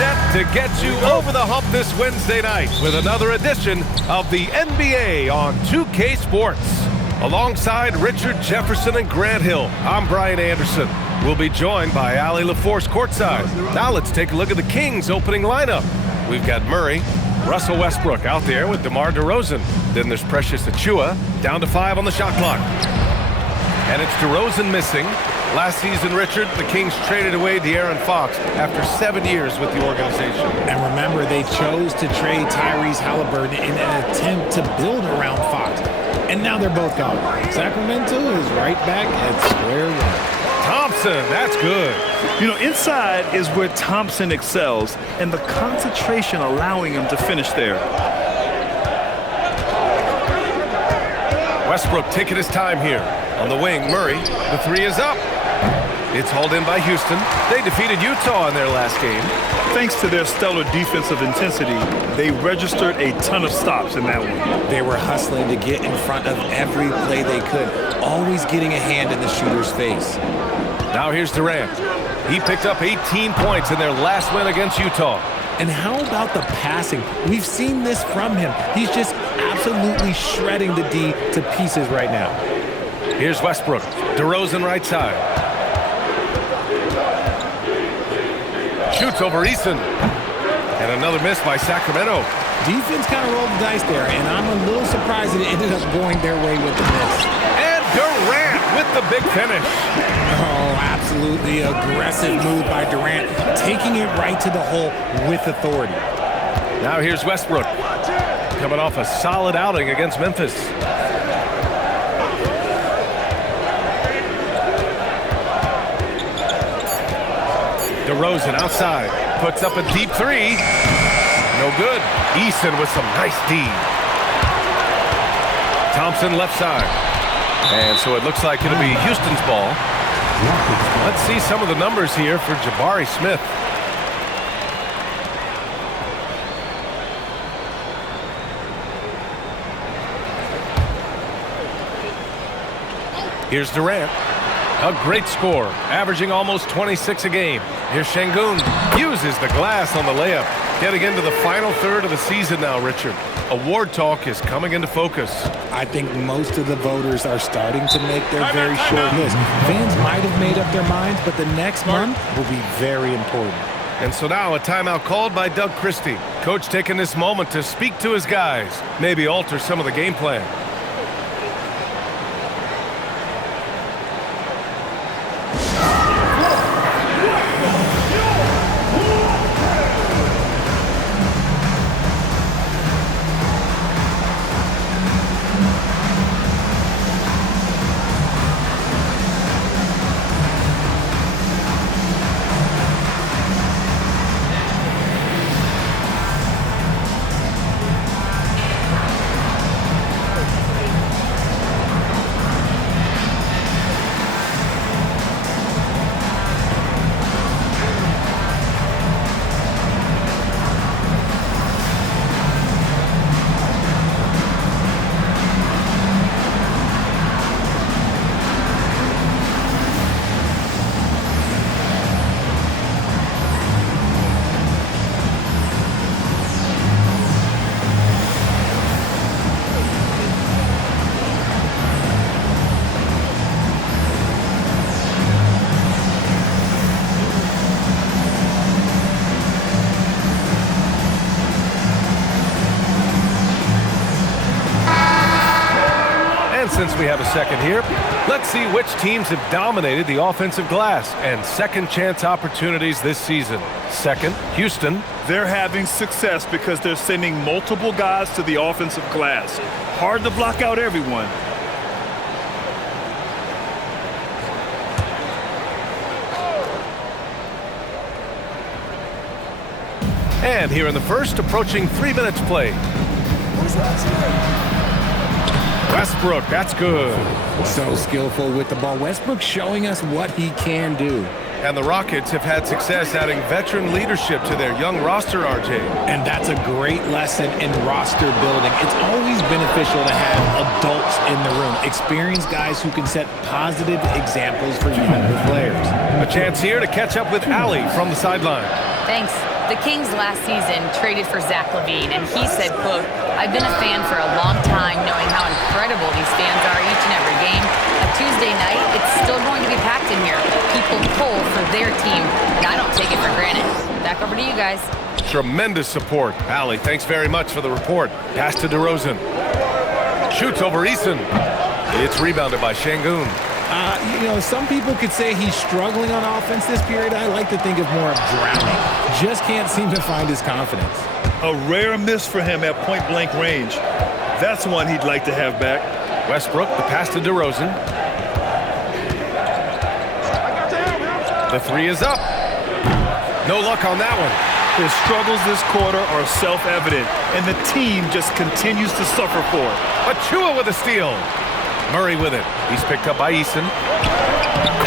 set to get you over the hump this Wednesday night with another edition of the NBA on 2K Sports. Alongside Richard Jefferson and Grant Hill, I'm Brian Anderson. We'll be joined by Allie LaForce courtside. Now let's take a look at the Kings' opening lineup. We've got Murray, Russell Westbrook out there with DeMar DeRozan. Then there's Precious Achiuwa, down to 5 on the shot clock. And it's DeRozan missing. Last season, Richard, the Kings traded away De'Aaron Fox after 7 years with the organization. And remember, they chose to trade Tyrese Halliburton in an attempt to build around Fox. And now they're both gone. Sacramento is right back at square one. Thompson, that's good. You know, inside is where Thompson excels, and the concentration allowing him to finish there. Westbrook taking his time here. On the wing, Murray, the three is up. It's hauled in by Houston. They defeated Utah in their last game. Thanks to their stellar defensive intensity, they registered a ton of stops in that one. They were hustling to get in front of every play they could, always getting a hand in the shooter's face. Now here's Durant. He picked up 18 points in their last win against Utah. And how about the passing? We've seen this from him. He's just absolutely shredding the D to pieces right now. Here's Westbrook. DeRozan right side. Shoots over Eason. And another miss by Sacramento. Defense kind of rolled the dice there, and I'm a little surprised that it ended up going their way with the miss. And Durant with the big finish. Oh, absolutely aggressive move by Durant, taking it right to the hole with authority. Now here's Westbrook, coming off a solid outing against Memphis. DeRozan outside, puts up a deep three. No good. Eason with some nice D. Thompson left side. And so it looks like it'll be Houston's ball. Let's see some of the numbers here for Jabari Smith. Here's Durant. A great score, averaging almost 26 a game. Here's Şengün. Uses the glass on the layup. Getting into the final third of the season now, Richard. Award talk is coming into focus. I think most of the voters are starting to make their very short list. Fans might have made up their minds, but the next month will be very important. And so now a timeout called by Doug Christie. Coach taking this moment to speak to his guys, maybe alter some of the game plan. Since we have a second here, let's see which teams have dominated the offensive glass and second chance opportunities this season. Second, Houston. They're having success because they're sending multiple guys to the offensive glass. Hard to block out everyone. And here in the first, approaching 3 minutes played. Westbrook, that's good. So skillful with the ball. Westbrook showing us what he can do. And the Rockets have had success adding veteran leadership to their young roster, RJ. And that's a great lesson in roster building. It's always beneficial to have adults in the room, experienced guys who can set positive examples for younger players. A chance here to catch up with Allie from the sideline. Thanks. The Kings last season traded for Zach LaVine, and he said, quote, "I've been a fan for a long time, knowing how incredible these fans are each and every game. A Tuesday night, it's still going to be packed in here. People pull for their team, and I don't take it for granted." Back over to you guys. Tremendous support. Allie, thanks very much for the report. Pass to DeRozan. Shoots over Eason. It's rebounded by Şengün. Some people could say he's struggling on offense this period. I like to think of more of drowning. Just can't seem to find his confidence. A rare miss for him at point-blank range. That's one he'd like to have back. Westbrook, the pass to DeRozan. The three is up. No luck on that one. His struggles this quarter are self-evident, and the team just continues to suffer for it. Achua with a steal. Murray with it. He's picked up by Eason.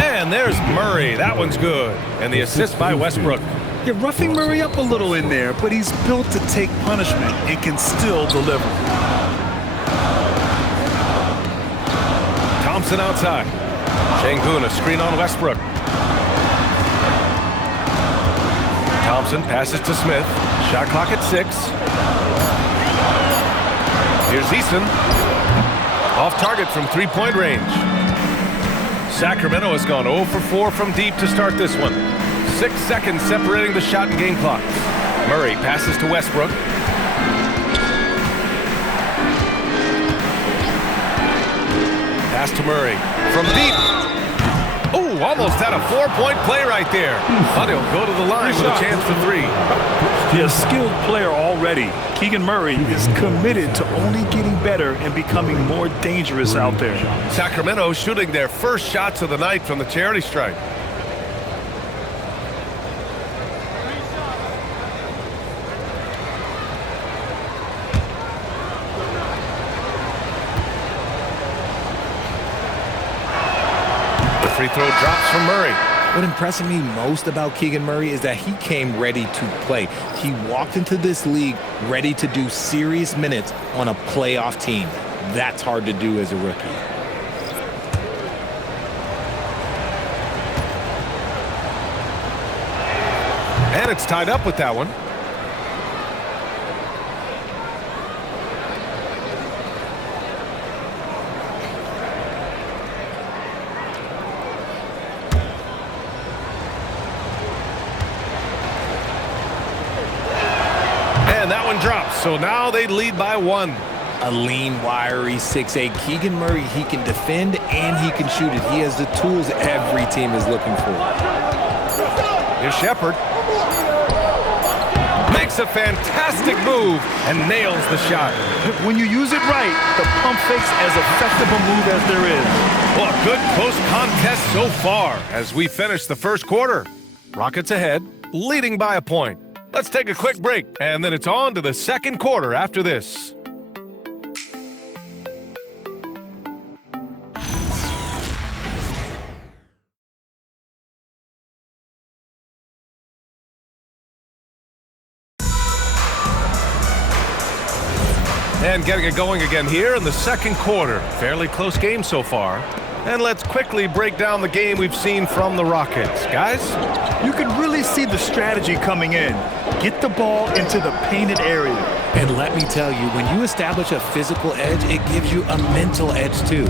And there's Murray. That one's good. And the assist by Westbrook. You're roughing Murray up a little in there, but he's built to take punishment and can still deliver. Thompson outside. Şengün, a screen on Westbrook. Thompson passes to Smith. Shot clock at 6. Here's Eason. Off target from three-point range. Sacramento has gone 0 for 4 from deep to start this one. 6 seconds separating the shot and game clock. Murray passes to Westbrook. Pass to Murray from deep. Oh, almost had a 4-point play right there. But he'll go to the line with a chance for 3. A skilled player already, Keegan Murray is committed to only getting better and becoming more dangerous out there. Sacramento shooting their first shots of the night from the charity stripe. The free throw drops from Murray. What impressed me most about Keegan Murray is that he came ready to play. He walked into this league ready to do serious minutes on a playoff team. That's hard to do as a rookie. And it's tied up with that one. And that one drops, so now they lead by 1. A lean, wiry 6'8" Keegan Murray, he can defend and he can shoot it. He has the tools every team is looking for. Here's Shepherd. Makes a fantastic move and nails the shot. When you use it right, the pump fake's as effective a move as there is. Well, a good close contest so far as we finish the first quarter. Rockets ahead, leading by a point. Let's take a quick break, and then it's on to the second quarter after this. And getting it going again here in the second quarter. Fairly close game so far. And let's quickly break down the game we've seen from the Rockets. Guys? You can really see the strategy coming in. Get the ball into the painted area. And let me tell you, when you establish a physical edge, it gives you a mental edge too.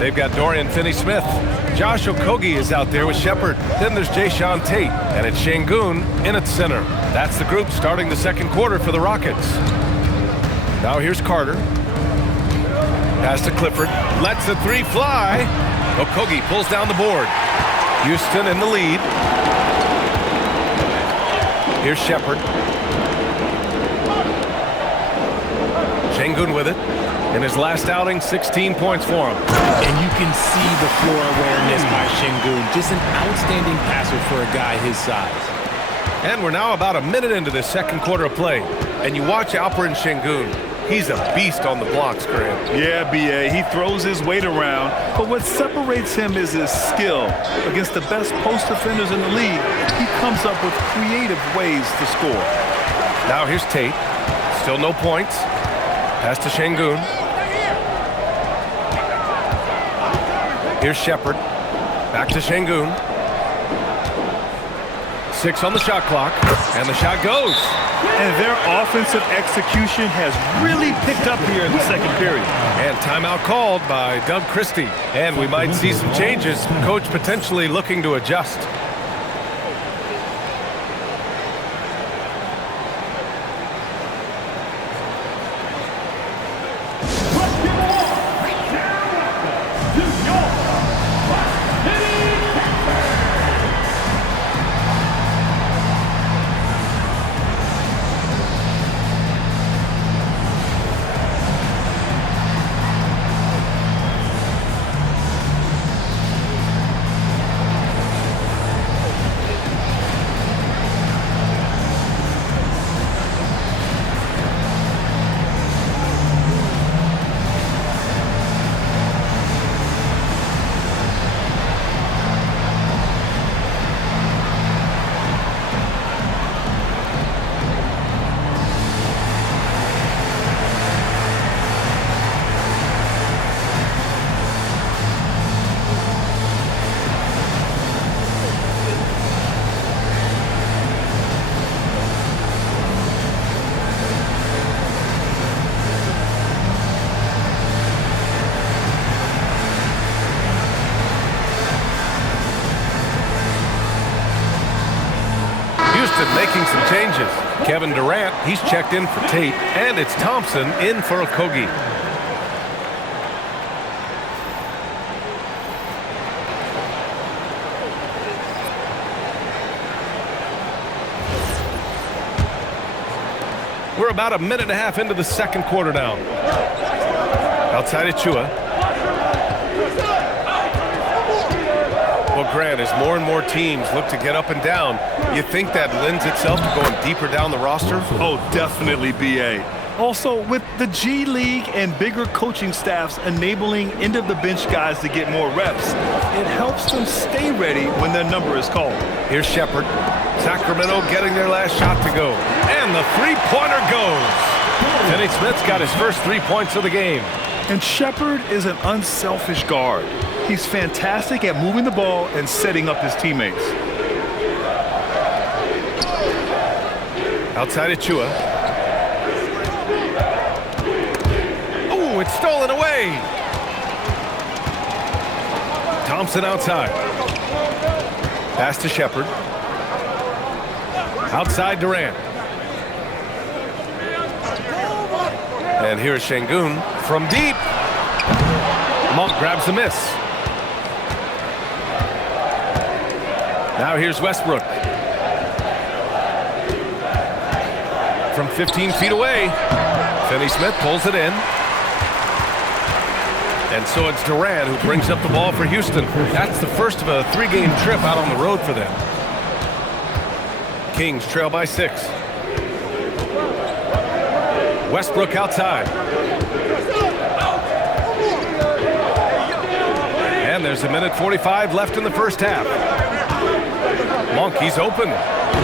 They've got Dorian Finney-Smith. Josh Okogie is out there with Shepherd. Then there's Jae'Sean Tate. And it's Şengün in at center. That's the group starting the second quarter for the Rockets. Now here's Carter. Pass to Clifford. Lets the 3 fly. Okogie pulls down the board. Houston in the lead. Here's Shepherd. Şengün with it. In his last outing, 16 points for him. And you can see the floor awareness by Şengün. Just an outstanding passer for a guy his size. And we're now about a minute into the second quarter of play. And you watch Alperen Şengün. He's a beast on the blocks, Grant. Yeah, B.A., he throws his weight around, but what separates him is his skill. Against the best post defenders in the league, he comes up with creative ways to score. Now here's Tate. Still no points. Pass to Şengün. Here's Shepherd. Back to Şengün. 6 on the shot clock, and the shot goes. And their offensive execution has really picked up here in the second period. And timeout called by Doug Christie. And we might see some changes. Coach potentially looking to adjust. Making some changes. Kevin Durant, he's checked in for Tate, and it's Thompson in for Okogie. We're about a minute and a half into the second quarter now. Outside Achua. Well, Grant, as more and more teams look to get up and down, you think that lends itself to going deeper down the roster? Oh, definitely, B.A. Also, with the G League and bigger coaching staffs enabling end-of-the-bench guys to get more reps, it helps them stay ready when their number is called. Here's Shepherd. Sacramento getting their last shot to go. And the three-pointer goes. Finney Smith's got his first 3 points of the game. And Shepherd is an unselfish guard. He's fantastic at moving the ball and setting up his teammates. Outside Achua. Oh, it's stolen away. Thompson outside. Pass to Shepherd. Outside Durant. And here's Şengün from deep. Monk grabs the miss. Now here's Westbrook. From 15 feet away, Finney Smith pulls it in. And so it's Durant who brings up the ball for Houston. That's the first of a 3-game trip out on the road for them. Kings trail by 6. Westbrook outside. And there's a minute 45 left in the first half. Monk, he's open.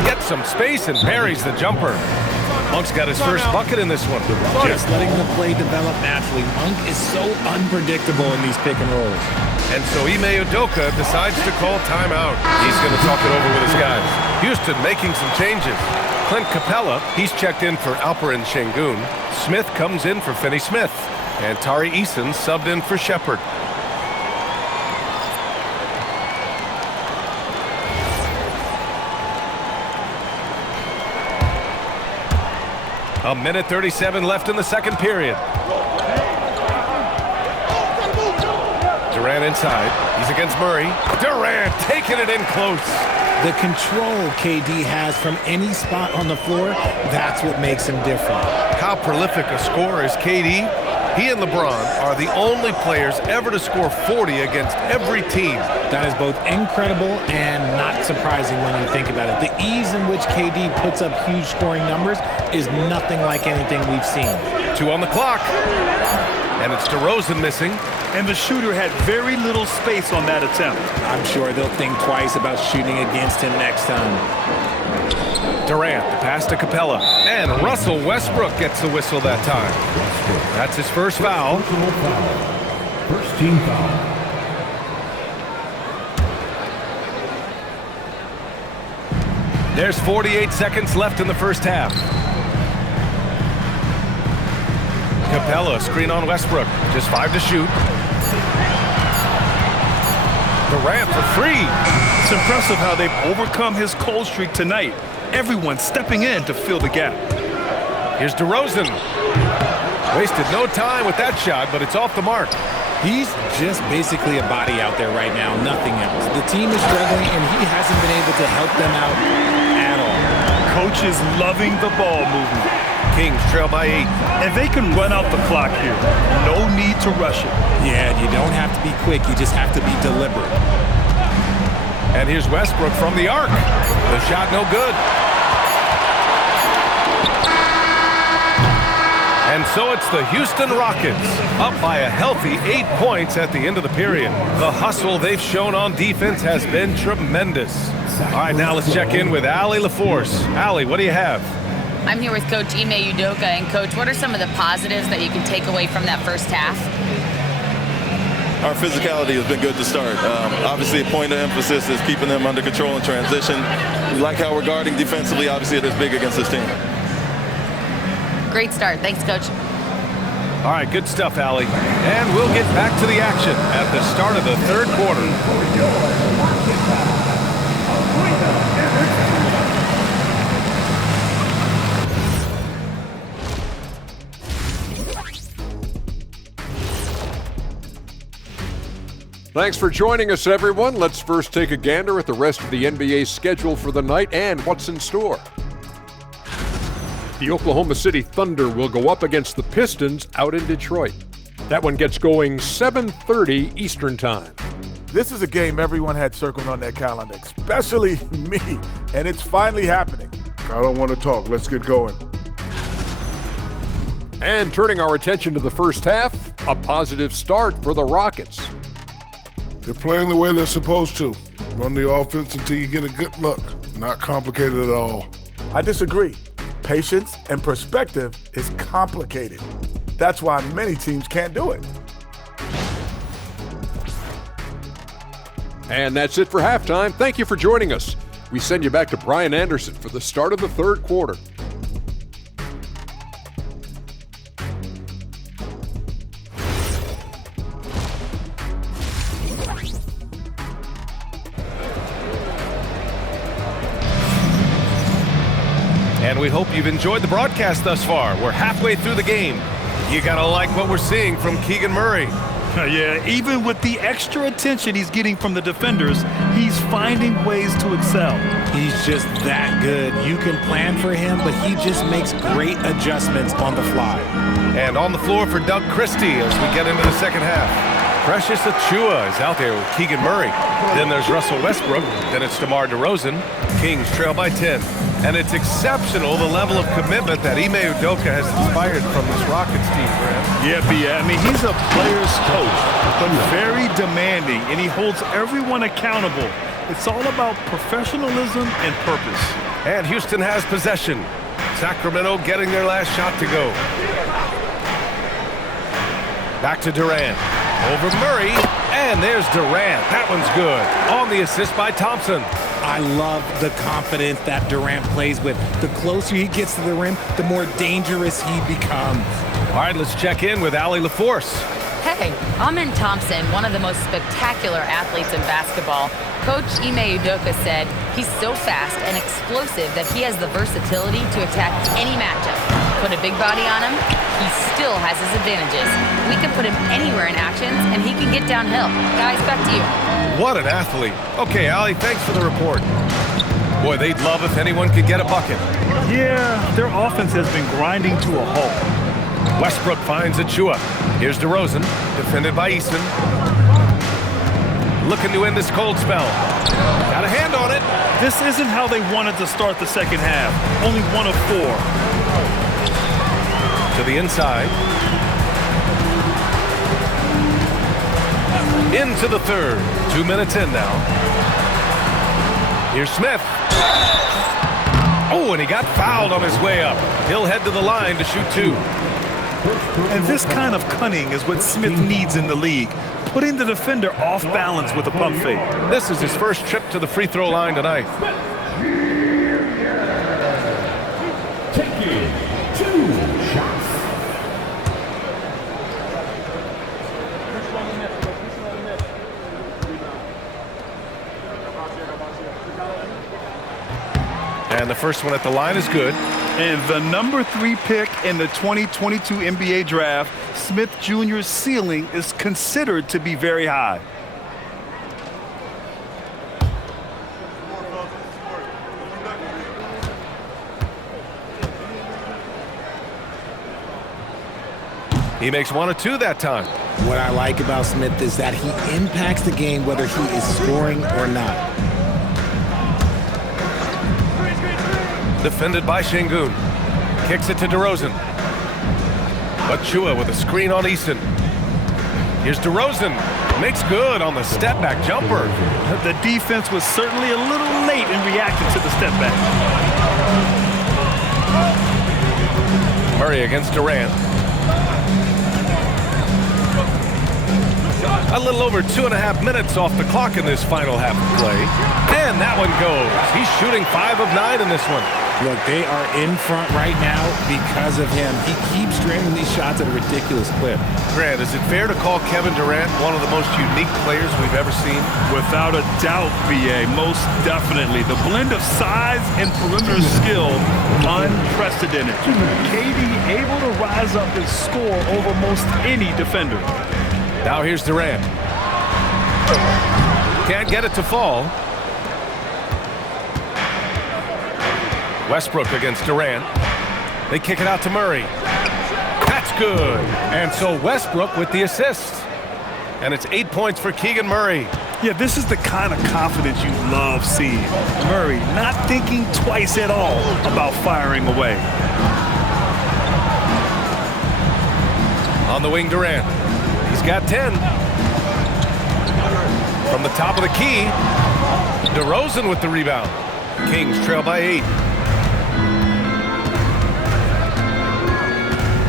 Gets some space and parries the jumper. Monk's got his first bucket in this one. Just letting the play develop naturally. Monk is so unpredictable in these pick and rolls. And so Ime Udoka decides to call timeout. He's going to talk it over with his guys. Houston making some changes. Clint Capella, he's checked in for Alperen Şengün. Smith comes in for Finney Smith. And Tari Eason subbed in for Shepherd. A minute 37 left in the second period. Durant inside. He's against Murray. Durant taking it in close. The control KD has from any spot on the floor, that's what makes him different. How prolific a scorer is KD? He and LeBron are the only players ever to score 40 against every team. That is both incredible and not surprising when you think about it. The ease in which KD puts up huge scoring numbers is nothing like anything we've seen. 2 on the clock. And it's DeRozan missing. And the shooter had very little space on that attempt. I'm sure they'll think twice about shooting against him next time. Durant, the pass to Capella. And Russell Westbrook gets the whistle that time. That's his first foul. First team foul. There's 48 seconds left in the first half. Capella, screen on Westbrook. Just 5 to shoot. Durant for 3. It's impressive how they've overcome his cold streak tonight. Everyone stepping in to fill the gap. Here's DeRozan. Wasted no time with that shot, but it's off the mark. He's just basically a body out there right now, nothing else. The team is struggling, and he hasn't been able to help them out at all. Coach is loving the ball movement. Kings trail by 8. And they can run out the clock here. No need to rush it. Yeah, you don't have to be quick. You just have to be deliberate. And here's Westbrook from the arc. The shot no good. And so it's the Houston Rockets, up by a healthy 8 points at the end of the period. The hustle they've shown on defense has been tremendous. All right, now let's check in with Allie LaForce. Allie, what do you have? I'm here with Coach Ime Udoka. And, Coach, what are some of the positives that you can take away from that first half? Our physicality has been good to start. Obviously, a point of emphasis is keeping them under control in transition. We like how we're guarding defensively. Obviously, it is big against this team. Great start. Thanks, Coach. All right, good stuff, Allie. And we'll get back to the action at the start of the third quarter. Thanks for joining us, everyone. Let's first take a gander at the rest of the NBA schedule for the night and what's in store. The Oklahoma City Thunder will go up against the Pistons out in Detroit. That one gets going 7:30 Eastern Time. This is a game everyone had circled on their calendar, especially me, and it's finally happening. I don't want to talk. Let's get going. And turning our attention to the first half, a positive start for the Rockets. They're playing the way they're supposed to. Run the offense until you get a good look. Not complicated at all. I disagree. Patience and perspective is complicated. That's why many teams can't do it. And that's it for halftime. Thank you for joining us. We send you back to Brian Anderson for the start of the third quarter. And we hope you've enjoyed the broadcast thus far. We're halfway through the game. You gotta like what we're seeing from Keegan Murray. Yeah, even with the extra attention he's getting from the defenders, he's finding ways to excel. He's just that good. You can plan for him, but he just makes great adjustments on the fly. And on the floor for Doug Christie as we get into the second half. Precious Achiuwa is out there with Keegan Murray. Then there's Russell Westbrook. Then it's DeMar DeRozan. Kings trail by 10. And it's exceptional the level of commitment that Ime Udoka has inspired from this Rockets team, Grant. Yeah, I mean, he's a player's coach, but very demanding, and he holds everyone accountable. It's all about professionalism and purpose. And Houston has possession. Sacramento getting their last shot to go. Back to Durant. Over Murray, and there's Durant. That one's good. On the assist by Thompson. I love the confidence that Durant plays with. The closer he gets to the rim, the more dangerous he becomes. All right, let's check in with Allie LaForce. Hey, Amen Thompson, one of the most spectacular athletes in basketball. Coach Ime Udoka said he's so fast and explosive that he has the versatility to attack any matchup. Put a big body on him, he still has his advantages. We can put him anywhere in actions, and he can get downhill. Guys, back to you. What an athlete. Okay, Allie, thanks for the report. Boy, they'd love if anyone could get a bucket. Yeah, their offense has been grinding to a halt. Westbrook finds Achiuwa. Here's DeRozan, defended by Eason. Looking to end this cold spell. Got a hand on it. This isn't how they wanted to start the second half. Only 1 of 4. To the inside. Into the third. 2 minutes in now. Here's Smith. Oh, and he got fouled on his way up. He'll head to the line to shoot 2. And this kind of cunning is what Smith needs in the league, putting the defender off balance with a pump fake. This is his first trip to the free throw line tonight. Second, 2 shots. And the first one at the line is good. And the number 3 pick in the 2022 NBA draft, Smith Jr.'s ceiling is considered to be very high. He makes 1 or 2 that time. What I like about Smith is that he impacts the game whether he is scoring or not. Defended by Şengün. Kicks it to DeRozan. Achiuwa with a screen on Easton. Here's DeRozan. Makes good on the step-back jumper. The defense was certainly a little late in reacting to the step back. Murray against Durant. A little over 2.5 minutes off the clock in this final half of play. And that one goes. He's shooting 5 of 9 in this one. Look, they are in front right now because of him. He keeps draining these shots at a ridiculous clip. Grant, is it fair to call Kevin Durant one of the most unique players we've ever seen? Without a doubt, BA, most definitely. The blend of size and perimeter skill, unprecedented. KD able to rise up and score over most any defender. Now here's Durant. Can't get it to fall. Westbrook against Durant. They kick it out to Murray. That's good. And so Westbrook with the assist. And it's 8 points for Keegan Murray. Yeah, this is the kind of confidence you love seeing. Murray not thinking twice at all about firing away. On the wing, Durant. He's got 10. From the top of the key, DeRozan with the rebound. Kings trail by 8.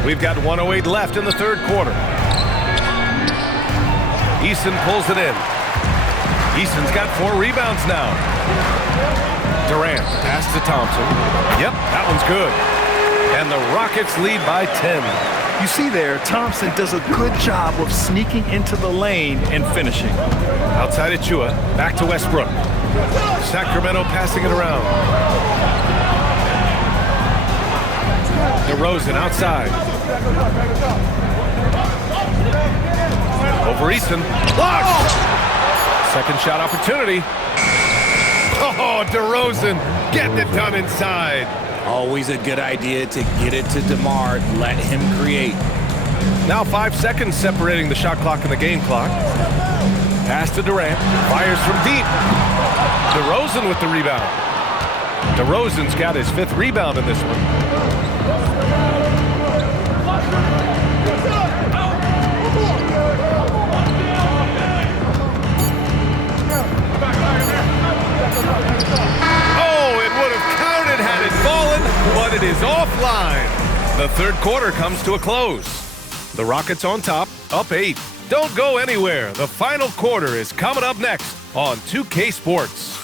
We've got 1:08 left in the third quarter. Easton pulls it in. Easton's got 4 rebounds now. Durant pass to Thompson. Yep, that one's good. And the Rockets lead by 10. You see there, Thompson does a good job of sneaking into the lane and finishing. Outside Achiuwa, back to Westbrook. Sacramento passing it around. DeRozan outside. Over Easton. Blocked! Second shot opportunity. Oh, DeRozan getting it done inside. Always a good idea to get it to DeMar. Let him create. Now 5 seconds separating the shot clock and the game clock. Pass to Durant. Fires from deep. DeRozan with the rebound. DeRozan's got his 5th rebound in this one. But it is offline. The third quarter comes to a close. The Rockets on top, up 8. Don't go anywhere. The final quarter is coming up next on 2K Sports.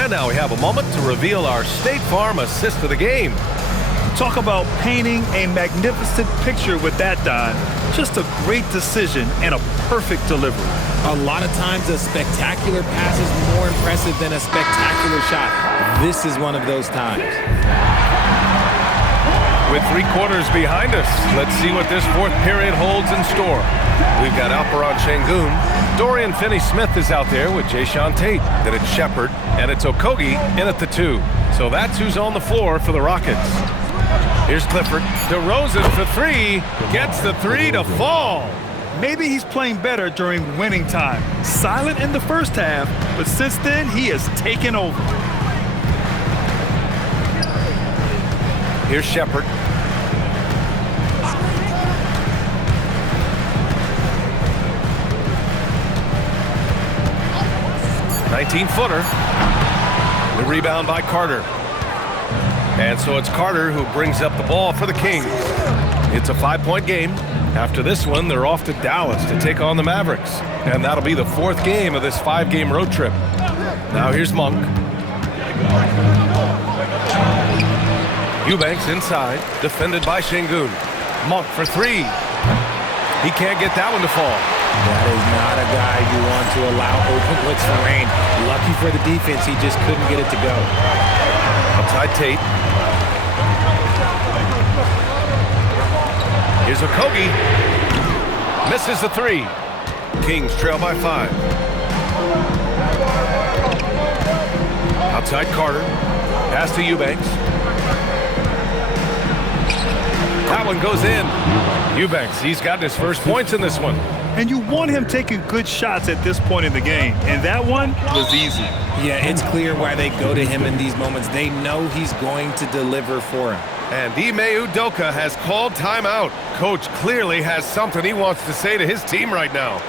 And now we have a moment to reveal our State Farm assist of the game. Talk about painting a magnificent picture with that dime. Just a great decision and a perfect delivery. A lot of times a spectacular pass is more impressive than a spectacular shot. This is one of those times. With 3 quarters behind us, let's see what this fourth period holds in store. We've got Alperen Şengün. Dorian Finney-Smith is out there with Jae'Sean Tate. Then it's Shepherd, and it's Okogie in at the 2. So that's who's on the floor for the Rockets. Here's Clifford. DeRozan for 3. Gets the 3 to fall. Maybe he's playing better during winning time. Silent in the first half, but since then, he has taken over. Here's Shepherd. 19-footer. The rebound by Carter. And so it's Carter who brings up the ball for the Kings. It's a 5-point game. After this one, they're off to Dallas to take on the Mavericks. And that'll be the 4th game of this 5-game road trip. Now here's Monk. Eubanks inside, defended by Şengün. Monk for 3. He can't get that one to fall. That is not a guy you want to allow open looks for rain. Lucky for the defense, he just couldn't get it to go. Outside Tate. Here's Okogie. Misses the 3. Kings trail by 5. Outside Carter. Pass to Eubanks. That one goes in. Eubanks, he's gotten his first points in this one. And you want him taking good shots at this point in the game. And that one was easy. Yeah, it's clear why they go to him in these moments. They know he's going to deliver for him. And Ime Udoka has called timeout. Coach clearly has something he wants to say to his team right now.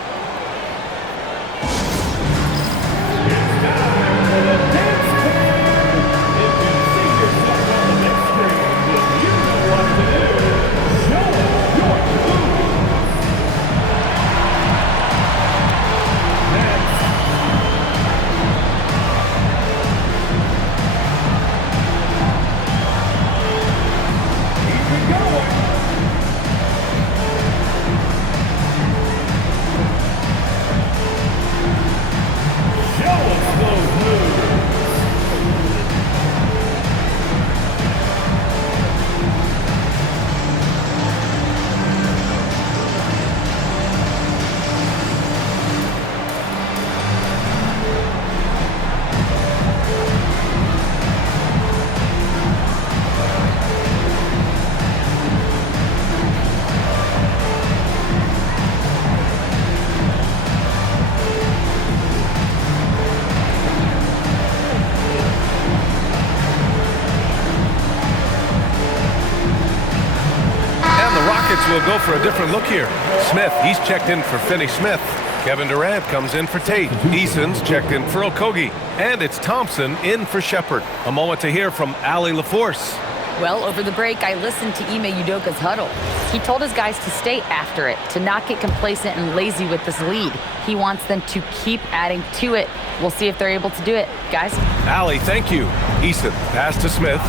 Will go for a different look here. Smith, he's checked in for Finney Smith. Kevin Durant comes in for Tate. Eason's checked in for Okogie. And it's Thompson in for Shepherd. A moment to hear from Allie LaForce. Well, over the break, I listened to Ime Udoka's huddle. He told his guys to stay after it, to not get complacent and lazy with this lead. He wants them to keep adding to it. We'll see if they're able to do it. Guys? Allie, thank you. Eason, pass to Smith.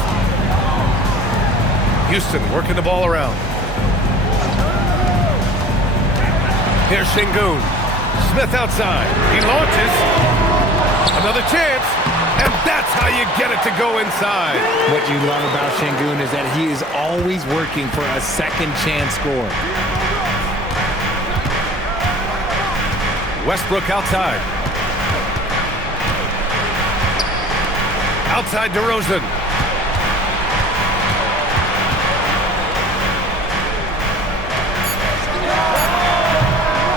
Houston working the ball around. Here's Şengün. Smith outside. He launches. Another chance. And that's how you get it to go inside. What you love about Şengün is that he is always working for a second chance score. Westbrook outside. Outside DeRozan.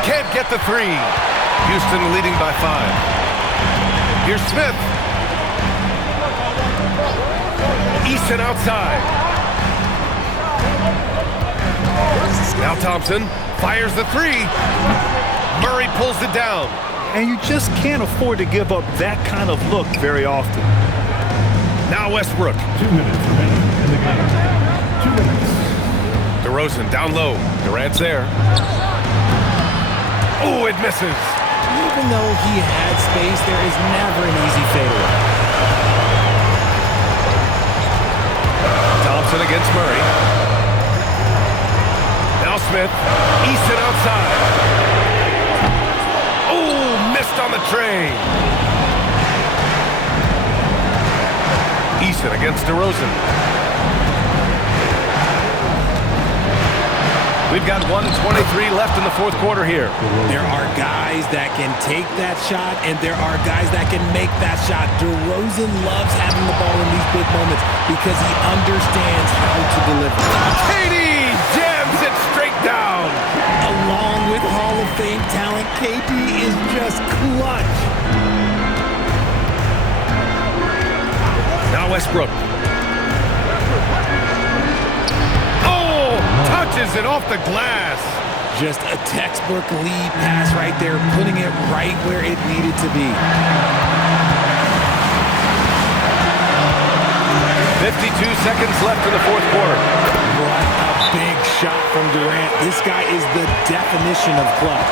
Can't get the 3. Houston leading by 5. Here's Smith. Easton outside. Now Thompson fires the 3. Murray pulls it down. And you just can't afford to give up that kind of look very often. Now Westbrook. 2 minutes remaining in the game. 2 minutes. DeRozan down low. Durant's there. Oh, it misses. Even though he had space, there is never an easy fadeaway. Thompson against Murray. Now Smith. Easton outside. Oh, missed on the train. Easton against DeRozan. We've got 1:23 left in the fourth quarter here. There are guys that can take that shot, and there are guys that can make that shot. DeRozan loves having the ball in these big moments because he understands how to deliver. KD jams it straight down. Along with Hall of Fame talent, KD is just clutch. Now Westbrook. Touches it off the glass. Just a textbook lead pass right there, putting it right where it needed to be. 52 seconds left in the fourth quarter. What a big shot from Durant. This guy is the definition of clutch.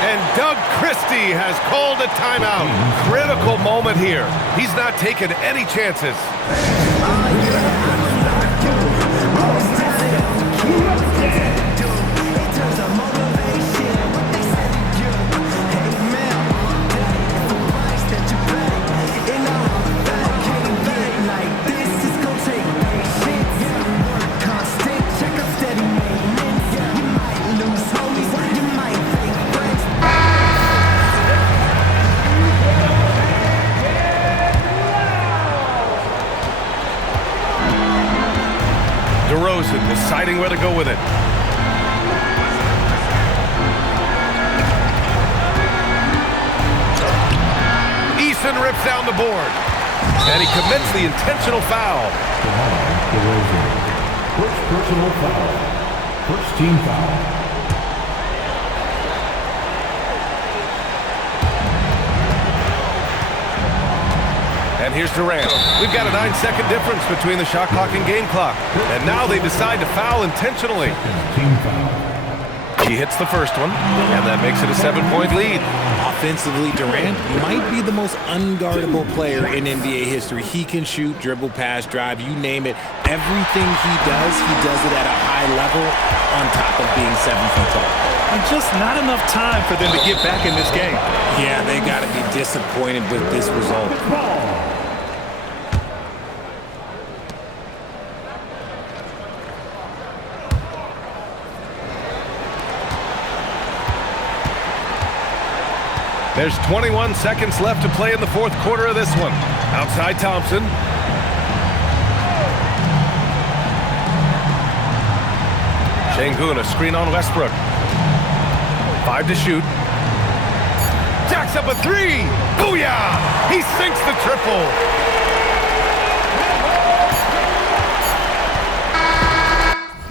And Doug Christie has called a timeout. Critical moment here. He's not taking any chances. DeRozan deciding where to go with it. Eason rips down the board. And he commits the intentional foul. DeRozan. First personal foul. First team foul. And here's Durant. We've got a 9-second difference between the shot clock and game clock. And now they decide to foul intentionally. Team foul. He hits the first one, and that makes it a 7-point lead. Offensively, Durant might be the most unguardable player in NBA history. He can shoot, dribble, pass, drive, you name it. Everything he does it at a high level on top of being 7 feet tall. And just not enough time for them to get back in this game. Yeah, they got to be disappointed with this result. There's 21 seconds left to play in the fourth quarter of this one. Outside Thompson. Şengün, a screen on Westbrook. 5 to shoot. Jacks up a 3. Booyah! He sinks the triple.